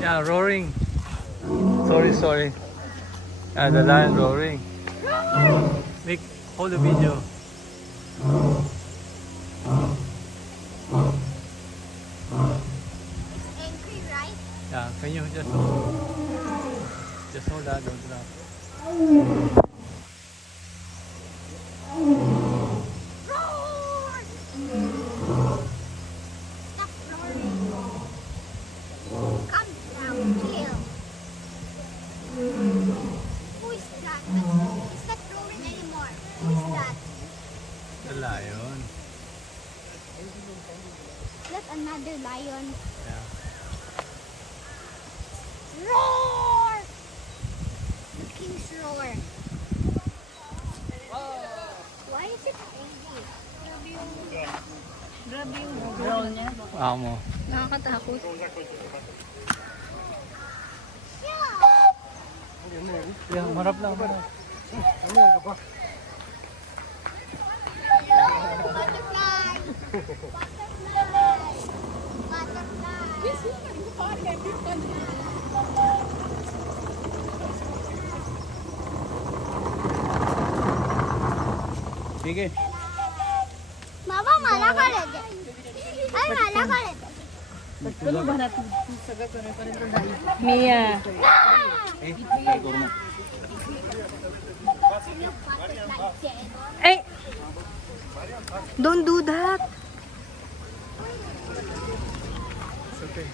Yeah, roaring. Sorry. The lion roaring. Hold the video. Angry, right? Yeah, can you just hold that, don't drop. Roar! Stop roaring. Calm down, chill. Who is that? It's not roaring anymore. Who is that? The lion. That's another lion. Yeah. Roar! The king's roar. Why is it angry? Grabe yung growl niya. Amo. Nakakatakot. Yeah, marap lang. Butterfly! Sige. Mama, malah ka rin. Ay, malah ka rin. Ano ba natin? Mia. Hey! Don't do that. It's okay.